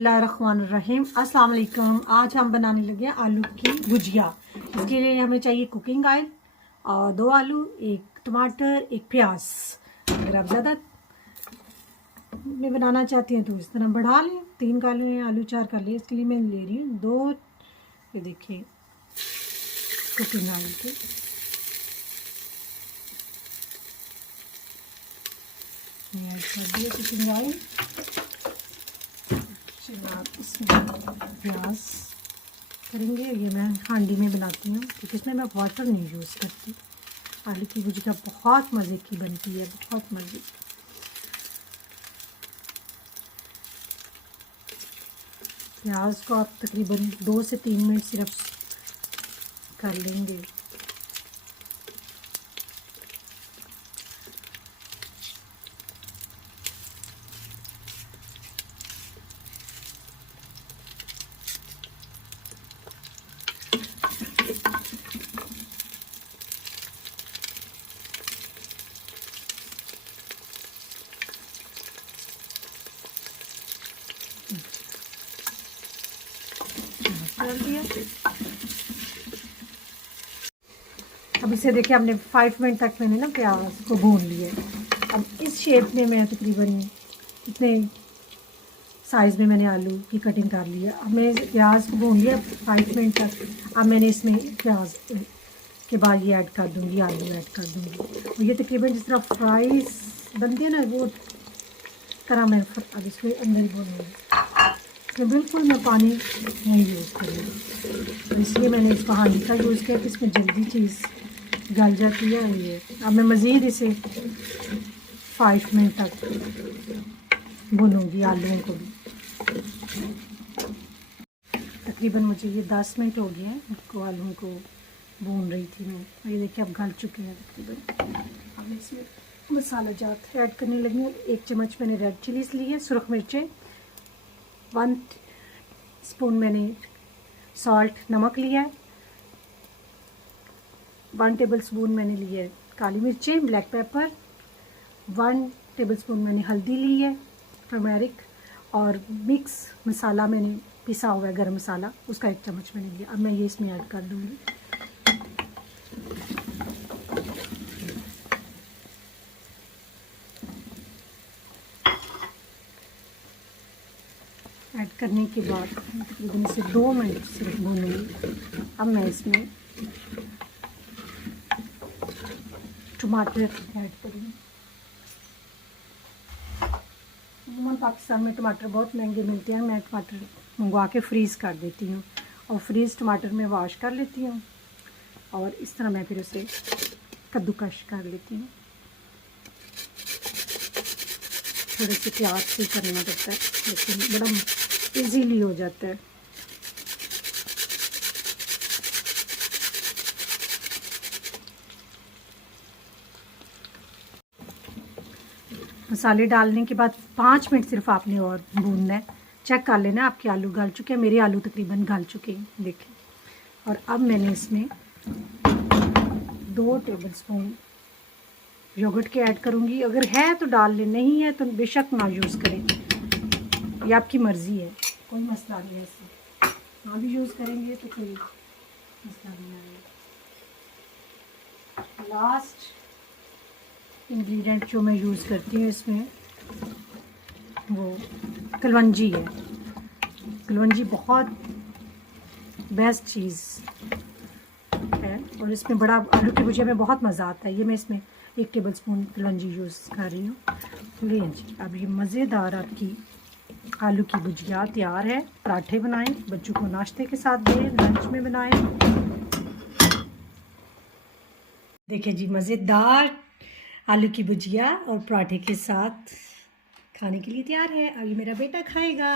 बिस्मिल्लाहिर्रहमानिर्रहीम। अस्सलाम वालेकुम। आज हम बनाने लगे हैं आलू की भुजिया। इसके लिए हमें चाहिए कुकिंग ऑयल और 2 आलू, 1 टमाटर, 1 प्याज। अगर आप ज़्यादा में बनाना चाहती हैं तो इस तरह बढ़ा लें। 3 कर लें, आलू 4 कर लें। इसके लिए मैं ले रही हूँ 2, ये देखिए कुकिंग ऑयल के। ऐड कर दिए कुकिंग ऑयल। इसमें प्याज करेंगे। ये मैं हांडी में बनाती हूँ क्योंकि इसमें मैं वाटर नहीं यूज़ करती। आलू की भुजिया बहुत मज़े की बनती है, बहुत मज़े की। प्याज को आप तकरीबन 2 से 3 मिनट सिर्फ कर लेंगे। कर दिया। अब इसे देखिए हमने 5 मिनट तक मैंने ना प्याज को भून लिए। अब इस शेप में मैं तकरीबन इतने साइज़ में मैंने आलू की कटिंग कर ली है। अब मैंने प्याज को भून लिया 5 मिनट तक। अब मैंने इसमें प्याज के बाद ये ऐड कर दूँगी, आलू ऐड कर दूँगी। और ये तकरीबन जिस तरह फ्राइज़ बनती है ना वो तरह मैं अब इसके अंदर ही भूनूँगी। तो बिल्कुल मैं पानी नहीं यूज़ करूँगी, तो इसलिए मैंने इसको हांडी का यूज़ किया कि इसमें जल्दी चीज़ गल जाती है। ये अब मैं मज़ीद इसे 5 मिनट तक भूनूँगी आलूओं को भी। तकरीबन मुझे ये 10 मिनट हो गए हैं इसको आलूओं को भून रही थी मैं। और ये देखिए अब गल चुके हैं तकरीबन। अब इसमें मसाला जात ऐड करने लगी हूँ। 1 चम्मच मैंने रेड चिलीज़ ली है, सुरख मिर्चें, 1 स्पून मैंने सॉल्ट नमक लिया है, 1 टेबल स्पून मैंने लिए है काली मिर्चें ब्लैक पेपर, 1 टेबल स्पून मैंने हल्दी ली है टर्मेरिक, और मिक्स मसाला मैंने पिसा हुआ है गरम मसाला, उसका 1 चम्मच मैंने लिया। अब मैं ये इसमें ऐड कर दूँगी। ऐड करने के बाद तकरीबन इसे 2 मिनट सिर्फ भूनूंगी। अब मैं इसमें टमाटर ऐड करूँगी। पाकिस्तान में टमाटर बहुत महंगे मिलते हैं। मैं टमाटर मंगवा के फ्रीज़ कर देती हूँ और फ्रीज़ टमाटर में वॉश कर लेती हूँ और इस तरह मैं फिर उसे कद्दूकश कर लेती हूँ। थोड़े से प्याज से करना पड़ता है लेकिन बड़ा इजीली हो जाता है। मसाले डालने के बाद 5 मिनट सिर्फ आपने और भूनना है। चेक कर लेना आपके आलू गल चुके हैं। मेरे आलू तकरीबन गल चुके हैं देखें। और अब मैंने इसमें 2 टेबल स्पून योगर्ट के ऐड करूँगी। अगर है तो डाल लें, नहीं है तो बेशक ना यूज़ करें, ये आपकी मर्ज़ी है, कोई मसला नहीं है। इससे ना भी यूज़ करेंगे तो कोई मसला नहीं आएगा। लास्ट इंग्रेडिएंट जो मैं यूज़ करती हूँ इसमें वो कलवंजी है। कलवंजी बहुत बेस्ट चीज़ है और इसमें बड़ा आलू की भुजिया में बहुत मज़ा आता है। ये मैं इसमें 1 टेबल स्पून कलवंजी यूज़ कर रही हूँ। ले जी, अब ये मज़ेदार आपकी आलू की भुजिया तैयार है। पराठे बनाएं, बच्चों को नाश्ते के साथ दें, लंच में बनाएं। देखिए जी, मज़ेदार आलू की भुजिया और पराठे के साथ खाने के लिए तैयार है। अब ये मेरा बेटा खाएगा।